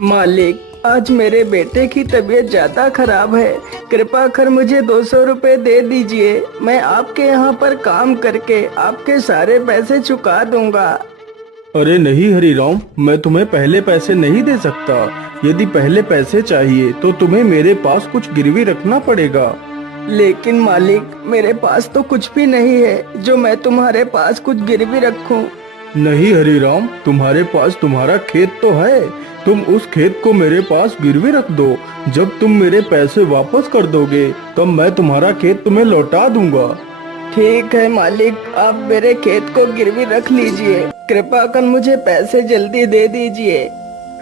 मालिक, आज मेरे बेटे की तबीयत ज्यादा खराब है। कृपा कर मुझे 200 रुपए दे दीजिए। मैं आपके यहाँ पर काम करके आपके सारे पैसे चुका दूंगा। अरे नहीं हरीराम, मैं तुम्हें पहले पैसे नहीं दे सकता। यदि पहले पैसे चाहिए तो तुम्हें मेरे पास कुछ गिरवी रखना पड़ेगा। लेकिन मालिक, मेरे पास तो कुछ भी नहीं है जो मैं तुम्हारे पास कुछ गिरवी रखूं। नहीं हरीराम, तुम्हारे पास तुम्हारा खेत तो है। तुम उस खेत को मेरे पास गिरवी रख दो। जब तुम मेरे पैसे वापस कर दोगे तब मैं तुम्हारा खेत तुम्हें लौटा दूंगा। ठीक है मालिक, आप मेरे खेत को गिरवी रख लीजिए। कृपा कर मुझे पैसे जल्दी दे दीजिए।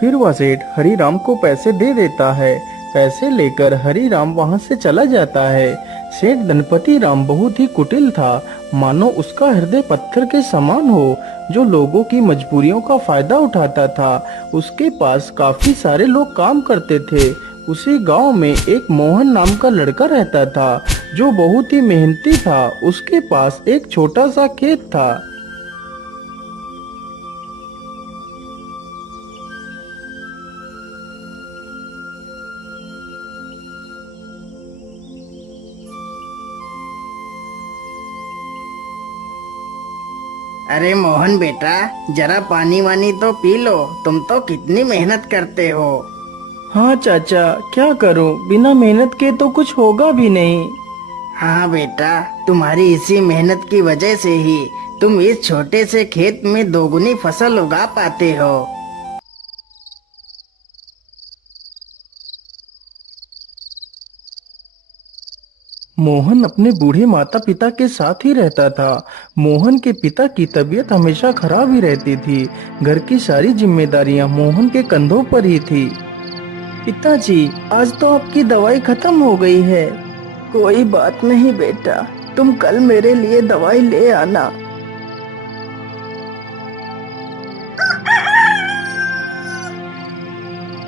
फिर वह सेठ हरीराम को पैसे दे देता है। पैसे लेकर हरीराम वहाँ से चला जाता है। सेठ गणपति राम बहुत ही कुटिल था, मानो उसका हृदय पत्थर के समान हो, जो लोगों की मजबूरियों का फायदा उठाता था। उसके पास काफी सारे लोग काम करते थे। उसी गांव में एक मोहन नाम का लड़का रहता था, जो बहुत ही मेहनती था। उसके पास एक छोटा सा खेत था। अरे मोहन बेटा, जरा पानी वानी तो पी लो। तुम तो कितनी मेहनत करते हो। हाँ चाचा, क्या करूं, बिना मेहनत के तो कुछ होगा भी नहीं। हाँ बेटा, तुम्हारी इसी मेहनत की वजह से ही तुम इस छोटे से खेत में दोगुनी फसल उगा पाते हो। मोहन अपने बूढ़े माता पिता के साथ ही रहता था। मोहन के पिता की तबीयत हमेशा खराब ही रहती थी। घर की सारी जिम्मेदारियां मोहन के कंधों पर ही थी। पिताजी, आज तो आपकी दवाई खत्म हो गई है। कोई बात नहीं बेटा, तुम कल मेरे लिए दवाई ले आना।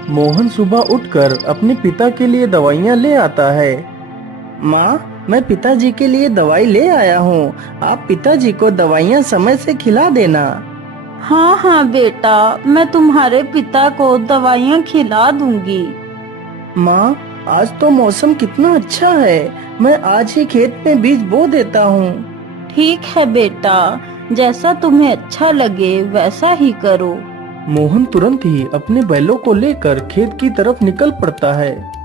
मोहन सुबह उठकर अपने पिता के लिए दवाइयां ले आता है। माँ, मैं पिताजी के लिए दवाई ले आया हूँ। आप पिताजी को दवाइयाँ समय से खिला देना। हाँ हाँ बेटा, मैं तुम्हारे पिता को दवाइयाँ खिला दूंगी। माँ, आज तो मौसम कितना अच्छा है। मैं आज ही खेत में बीज बो देता हूँ। ठीक है बेटा, जैसा तुम्हें अच्छा लगे वैसा ही करो। मोहन तुरंत ही अपने बैलों को लेकर खेत की तरफ निकल पड़ता है।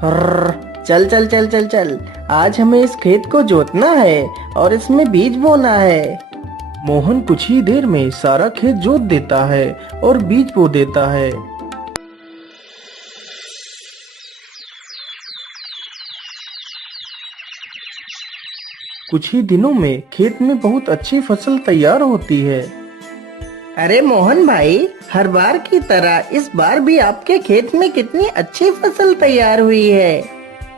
हर्र, चल चल चल चल चल, आज हमें इस खेत को जोतना है और इसमें बीज बोना है। मोहन कुछ ही देर में सारा खेत जोत देता है और बीज बो देता है। कुछ ही दिनों में खेत में बहुत अच्छी फसल तैयार होती है। अरे मोहन भाई, हर बार की तरह इस बार भी आपके खेत में कितनी अच्छी फसल तैयार हुई है।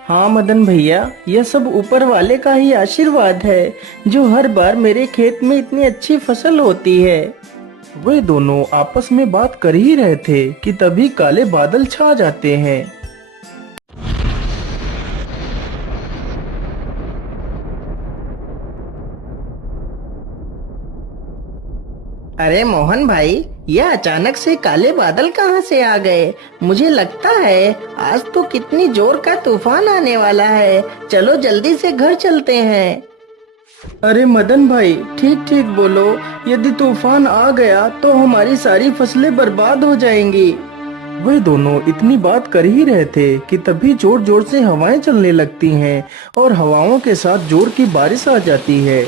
हाँ मदन भैया, यह सब ऊपर वाले का ही आशीर्वाद है, जो हर बार मेरे खेत में इतनी अच्छी फसल होती है। वे दोनों आपस में बात कर ही रहे थे कि तभी काले बादल छा जाते हैं। अरे मोहन भाई, यह अचानक से काले बादल कहाँ से आ गए। मुझे लगता है आज तो कितनी जोर का तूफान आने वाला है। चलो जल्दी से घर चलते हैं। अरे मदन भाई, ठीक ठीक बोलो। यदि तूफान आ गया तो हमारी सारी फसलें बर्बाद हो जाएंगी। वे दोनों इतनी बात कर ही रहे थे कि तभी जोर जोर से हवाएं चलने लगती हैं और हवाओं के साथ जोर की बारिश आ जाती है।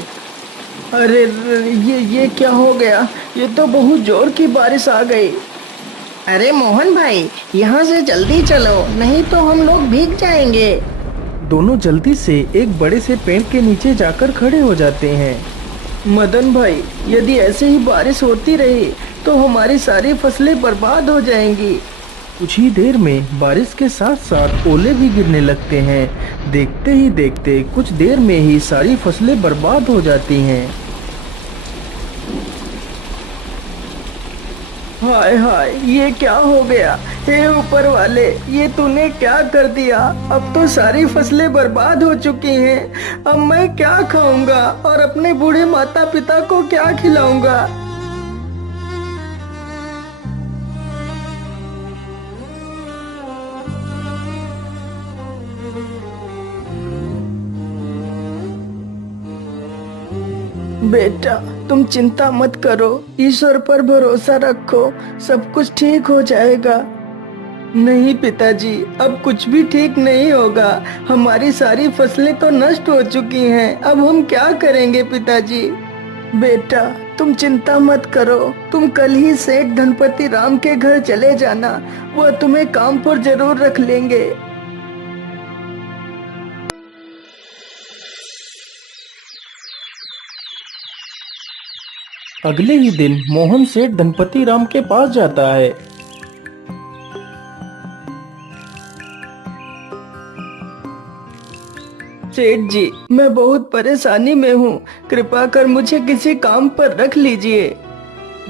अरे ये क्या हो गया। ये तो बहुत जोर की बारिश आ गई। अरे मोहन भाई, यहाँ से जल्दी चलो, नहीं तो हम लोग भीग जाएंगे। दोनों जल्दी से एक बड़े से पेड़ के नीचे जाकर खड़े हो जाते हैं। मदन भाई, यदि ऐसे ही बारिश होती रही तो हमारी सारी फसलें बर्बाद हो जाएंगी। कुछ ही देर में बारिश के साथ साथ ओले भी गिरने लगते हैं। देखते ही देखते कुछ देर में ही सारी फसलें बर्बाद हो जाती हैं। हाय हाय, ये क्या हो गया। हे ऊपर वाले, ये तूने क्या कर दिया। अब तो सारी फसलें बर्बाद हो चुकी हैं। अब मैं क्या खाऊंगा और अपने बूढ़े माता पिता को क्या खिलाऊंगा। बेटा, तुम चिंता मत करो, ईश्वर पर भरोसा रखो, सब कुछ ठीक हो जाएगा। नहीं पिताजी, अब कुछ भी ठीक नहीं होगा। हमारी सारी फसलें तो नष्ट हो चुकी हैं। अब हम क्या करेंगे पिताजी। बेटा, तुम चिंता मत करो। तुम कल ही सेठ धनपति राम के घर चले जाना। वह तुम्हें काम पर जरूर रख लेंगे। अगले ही दिन मोहन सेठ धनपति राम के पास जाता है। सेठ जी, मैं बहुत परेशानी में हूँ। कृपा कर मुझे किसी काम पर रख लीजिए।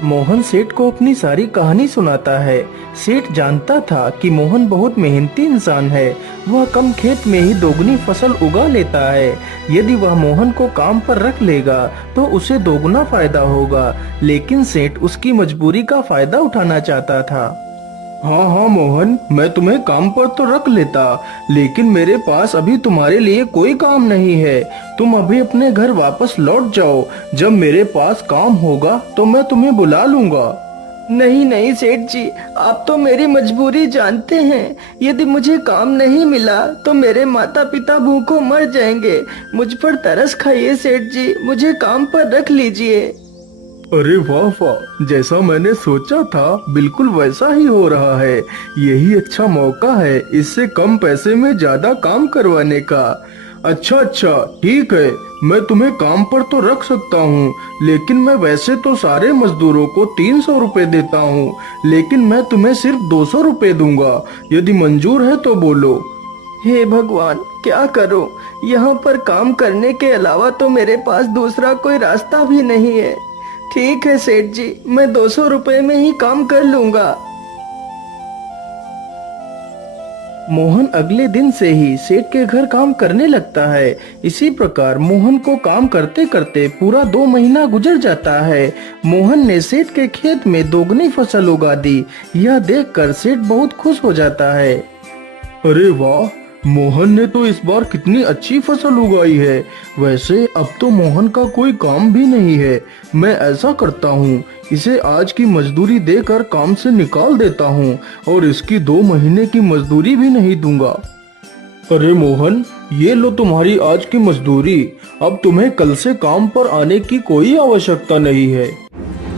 मोहन सेठ को अपनी सारी कहानी सुनाता है। सेठ जानता था कि मोहन बहुत मेहनती इंसान है। वह कम खेत में ही दोगुनी फसल उगा लेता है। यदि वह मोहन को काम पर रख लेगा तो उसे दोगुना फायदा होगा। लेकिन सेठ उसकी मजबूरी का फायदा उठाना चाहता था। हाँ हाँ मोहन, मैं तुम्हें काम पर तो रख लेता, लेकिन मेरे पास अभी तुम्हारे लिए कोई काम नहीं है। तुम अभी अपने घर वापस लौट जाओ। जब मेरे पास काम होगा तो मैं तुम्हें बुला लूंगा। नहीं नहीं सेठ जी, आप तो मेरी मजबूरी जानते हैं। यदि मुझे काम नहीं मिला तो मेरे माता पिता भूखों मर जाएंगे। मुझ पर तरस खाइए सेठ जी, मुझे काम पर रख लीजिए। अरे वाह वाह, जैसा मैंने सोचा था बिल्कुल वैसा ही हो रहा है। यही अच्छा मौका है इससे कम पैसे में ज्यादा काम करवाने का। अच्छा अच्छा, ठीक है, मैं तुम्हें काम पर तो रख सकता हूँ, लेकिन मैं वैसे तो सारे मजदूरों को 300 रुपए देता हूँ, लेकिन मैं तुम्हें सिर्फ 200 रुपए दूंगा। यदि मंजूर है तो बोलो। हे भगवान, क्या करूं। यहाँ पर काम करने के अलावा तो मेरे पास दूसरा कोई रास्ता भी नहीं है। ठीक है सेठ जी, मैं 200 रुपए में ही काम कर लूंगा। मोहन अगले दिन से ही सेठ के घर काम करने लगता है। इसी प्रकार मोहन को काम करते करते पूरा 2 महीना गुजर जाता है। मोहन ने सेठ के खेत में दोगुनी फसल उगा दी। यह देखकर सेठ बहुत खुश हो जाता है। अरे वाह, मोहन ने तो इस बार कितनी अच्छी फसल उगाई है। वैसे अब तो मोहन का कोई काम भी नहीं है। मैं ऐसा करता हूँ, इसे आज की मजदूरी देकर काम से निकाल देता हूँ और इसकी 2 महीने की मजदूरी भी नहीं दूंगा। अरे मोहन, ये लो तुम्हारी आज की मजदूरी। अब तुम्हें कल से काम पर आने की कोई आवश्यकता नहीं है।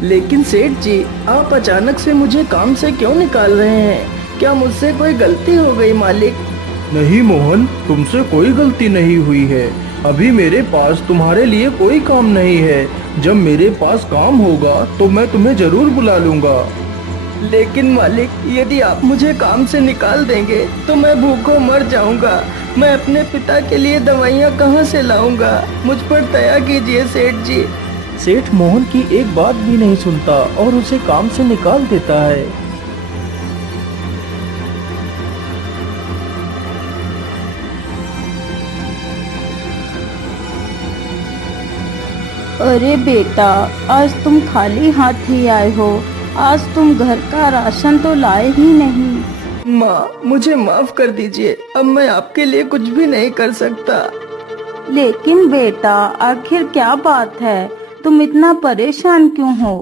लेकिन सेठ जी, आप अचानक से मुझे काम से क्यों निकाल रहे हैं। क्या मुझसे कोई गलती हो गई मालिक। नहीं मोहन, तुमसे कोई गलती नहीं हुई है। अभी मेरे पास तुम्हारे लिए कोई काम नहीं है। जब मेरे पास काम होगा तो मैं तुम्हें जरूर बुला लूंगा। लेकिन मालिक, यदि आप मुझे काम से निकाल देंगे तो मैं भूखों मर जाऊंगा। मैं अपने पिता के लिए दवाइयाँ कहाँ से लाऊंगा। मुझ पर दया कीजिए सेठ जी। सेठ मोहन की एक बात भी नहीं सुनता और उसे काम से निकाल देता है। अरे बेटा, आज तुम खाली हाथ ही आए हो। आज तुम घर का राशन तो लाए ही नहीं। माँ, मुझे माफ कर दीजिए। अब मैं आपके लिए कुछ भी नहीं कर सकता। लेकिन बेटा, आखिर क्या बात है, तुम इतना परेशान क्यों हो?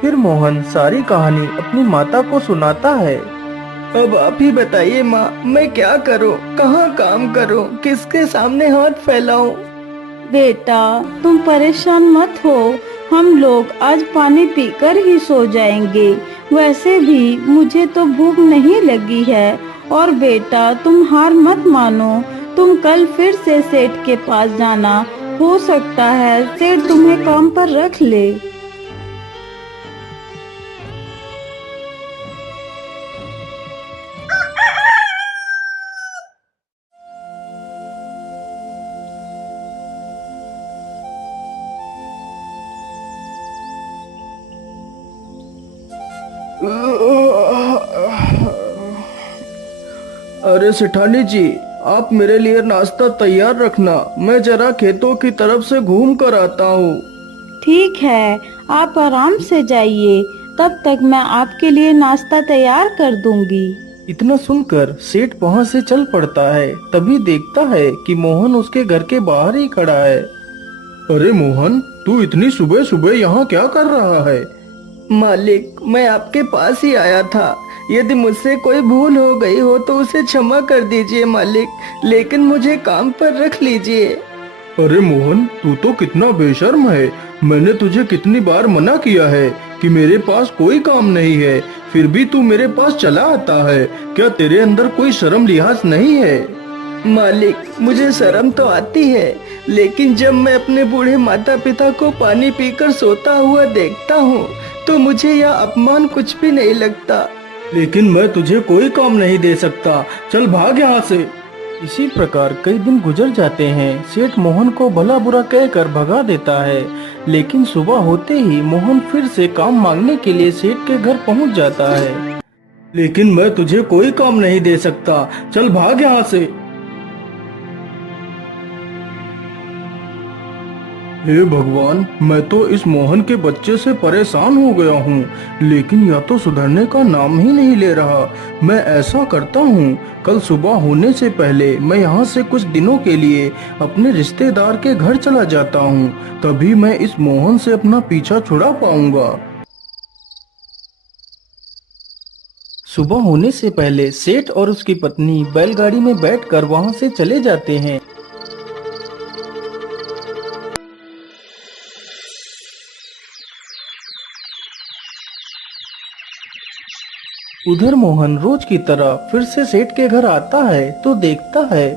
फिर मोहन सारी कहानी अपनी माता को सुनाता है। अब आप ही बताइए माँ, मैं क्या करूँ, कहाँ काम करूँ, किसके सामने हाथ फैलाऊं। बेटा, तुम परेशान मत हो। हम लोग आज पानी पीकर ही सो जाएंगे। वैसे भी मुझे तो भूख नहीं लगी है। और बेटा, तुम हार मत मानो। तुम कल फिर से सेठ के पास जाना। हो सकता है सेठ तुम्हें काम पर रख ले। अरे सेठानी जी, आप मेरे लिए नाश्ता तैयार रखना, मैं जरा खेतों की तरफ से घूम कर आता हूँ। ठीक है, आप आराम से जाइए, तब तक मैं आपके लिए नाश्ता तैयार कर दूंगी। इतना सुनकर सेठ वहाँ से चल पड़ता है। तभी देखता है कि मोहन उसके घर के बाहर ही खड़ा है। अरे मोहन, तू इतनी सुबह सुबह यहाँ क्या कर रहा है? मालिक, मैं आपके पास ही आया था। यदि मुझसे कोई भूल हो गई हो तो उसे क्षमा कर दीजिए मालिक, लेकिन मुझे काम पर रख लीजिए। अरे मोहन, तू तो कितना बेशर्म है। मैंने तुझे कितनी बार मना किया है कि मेरे पास कोई काम नहीं है, फिर भी तू मेरे पास चला आता है। क्या तेरे अंदर कोई शर्म लिहाज नहीं है? मालिक, मुझे शर्म तो आती है, लेकिन जब मैं अपने बूढ़े माता पिता को पानी पीकर सोता हुआ देखता हूँ तो मुझे यह अपमान कुछ भी नहीं लगता। लेकिन मैं तुझे कोई काम नहीं दे सकता, चल भाग यहाँ से। इसी प्रकार कई दिन गुजर जाते हैं। सेठ मोहन को भला बुरा कहकर भगा देता है, लेकिन सुबह होते ही मोहन फिर से काम मांगने के लिए सेठ के घर पहुंच जाता है। लेकिन मैं तुझे कोई काम नहीं दे सकता, चल भाग यहाँ से। हे भगवान, मैं तो इस मोहन के बच्चे से परेशान हो गया हूँ, लेकिन यह तो सुधरने का नाम ही नहीं ले रहा। मैं ऐसा करता हूँ, कल सुबह होने से पहले मैं यहाँ से कुछ दिनों के लिए अपने रिश्तेदार के घर चला जाता हूँ, तभी मैं इस मोहन से अपना पीछा छुड़ा पाऊंगा। सुबह होने से पहले सेठ और उसकी पत्नी बैलगाड़ी में बैठकर वहाँ से चले जाते हैं। उधर मोहन रोज की तरह फिर से सेठ के घर आता है तो देखता है,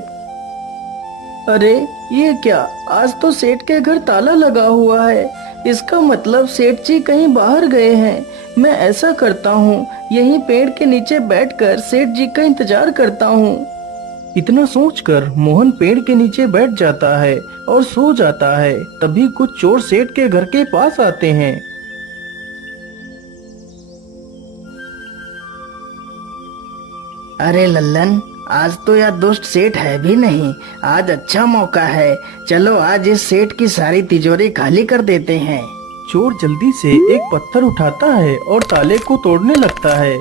अरे ये क्या, आज तो सेठ के घर ताला लगा हुआ है। इसका मतलब सेठ जी कहीं बाहर गए हैं। मैं ऐसा करता हूँ, यहीं पेड़ के नीचे बैठकर सेठ जी का इंतजार करता हूँ। इतना सोचकर मोहन पेड़ के नीचे बैठ जाता है और सो जाता है। तभी कुछ चोर सेठ के घर के पास आते हैं। अरे लल्लन, आज तो यह दुष्ट सेठ है भी नहीं। आज अच्छा मौका है, चलो आज इस सेठ की सारी तिजोरी खाली कर देते हैं। चोर जल्दी से एक पत्थर उठाता है और ताले को तोड़ने लगता है।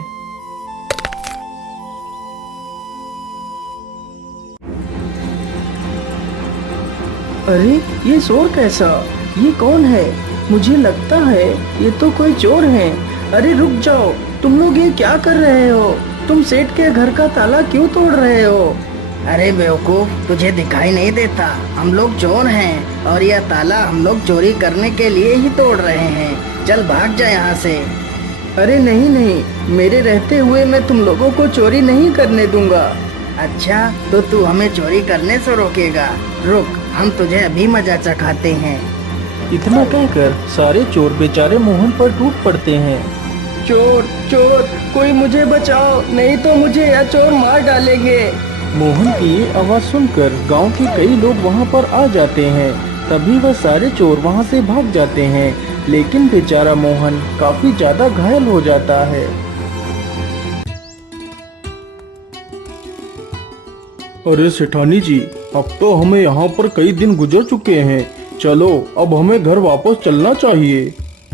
अरे ये शोर कैसा? ये कौन है? मुझे लगता है ये तो कोई चोर है। अरे रुक जाओ, तुम लोग ये क्या कर रहे हो? तुम सेठ के घर का ताला क्यों तोड़ रहे हो? अरे बेवकूफ, तुझे दिखाई नहीं देता? हम लोग चोर हैं और यह ताला हम लोग चोरी करने के लिए ही तोड़ रहे हैं। चल भाग जा यहाँ से। अरे नहीं नहीं, मेरे रहते हुए मैं तुम लोगों को चोरी नहीं करने दूंगा। अच्छा, तो तू हमें चोरी करने से रोकेगा? रुक, हम तुझे अभी मजा चखाते हैं। इतना कहकर सारे चोर बेचारे मोहन पर टूट पड़ते हैं। चोर चोर, कोई मुझे बचाओ, नहीं तो मुझे यह चोर मार डालेंगे। मोहन की ये आवाज सुनकर गांव के कई लोग वहां पर आ जाते हैं। तभी वह सारे चोर वहां से भाग जाते हैं, लेकिन बेचारा मोहन काफी ज्यादा घायल हो जाता है। अरे सेठानी जी, अब तो हमें यहाँ पर कई दिन गुजर चुके हैं, चलो अब हमें घर वापस चलना चाहिए।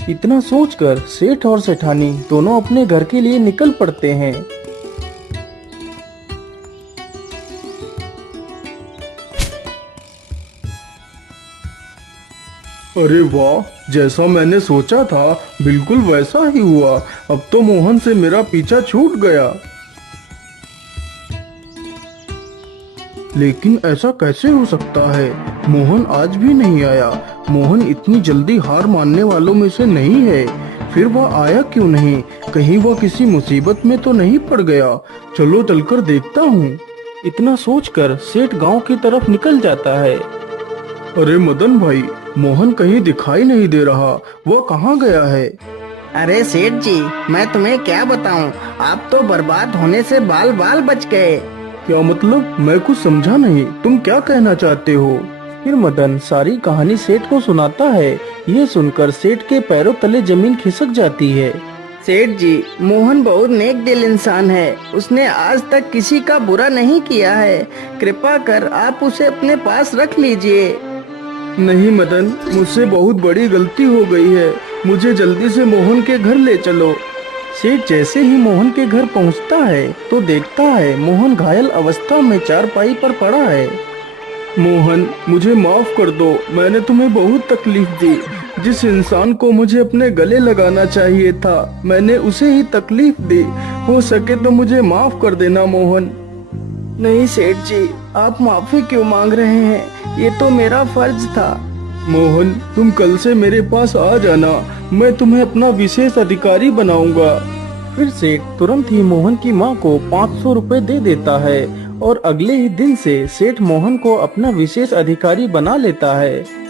इतना सोचकर सेठ और सेठानी दोनों अपने घर के लिए निकल पड़ते हैं। अरे वाह, जैसा मैंने सोचा था बिल्कुल वैसा ही हुआ। अब तो मोहन से मेरा पीछा छूट गया। लेकिन ऐसा कैसे हो सकता है? मोहन आज भी नहीं आया। मोहन इतनी जल्दी हार मानने वालों में से नहीं है। फिर वह आया क्यों नहीं? कहीं वह किसी मुसीबत में तो नहीं पड़ गया? चलो चलकर देखता हूँ। इतना सोचकर सेठ गांव की तरफ निकल जाता है। अरे मदन भाई, मोहन कहीं दिखाई नहीं दे रहा, वह कहाँ गया है? अरे सेठ जी, मैं तुम्हें क्या बताऊं, आप तो बर्बाद होने से बाल बाल बच गए। क्या मतलब? मैं कुछ समझा नहीं, तुम क्या कहना चाहते हो? फिर मदन सारी कहानी सेठ को सुनाता है। ये सुनकर सेठ के पैरों तले जमीन खिसक जाती है। सेठ जी, मोहन बहुत नेक दिल इंसान है। उसने आज तक किसी का बुरा नहीं किया है। कृपा कर आप उसे अपने पास रख लीजिए। नहीं मदन, मुझसे बहुत बड़ी गलती हो गई है। मुझे जल्दी से मोहन के घर ले चलो। सेठ जैसे ही मोहन के घर पहुंचता है तो देखता है मोहन घायल अवस्था में चारपाई पर पड़ा है। मोहन, मुझे माफ कर दो, मैंने तुम्हें बहुत तकलीफ दी। जिस इंसान को मुझे अपने गले लगाना चाहिए था, मैंने उसे ही तकलीफ दी। हो सके तो मुझे माफ कर देना मोहन। नहीं सेठ जी, आप माफी क्यों मांग रहे हैं? ये तो मेरा फर्ज था। मोहन, तुम कल से मेरे पास आ जाना, मैं तुम्हें अपना विशेष अधिकारी बनाऊंगा। फिर सेठ तुरंत ही मोहन की माँ को 500 रुपए दे देता है और अगले ही दिन से सेठ मोहन को अपना विशेष अधिकारी बना लेता है।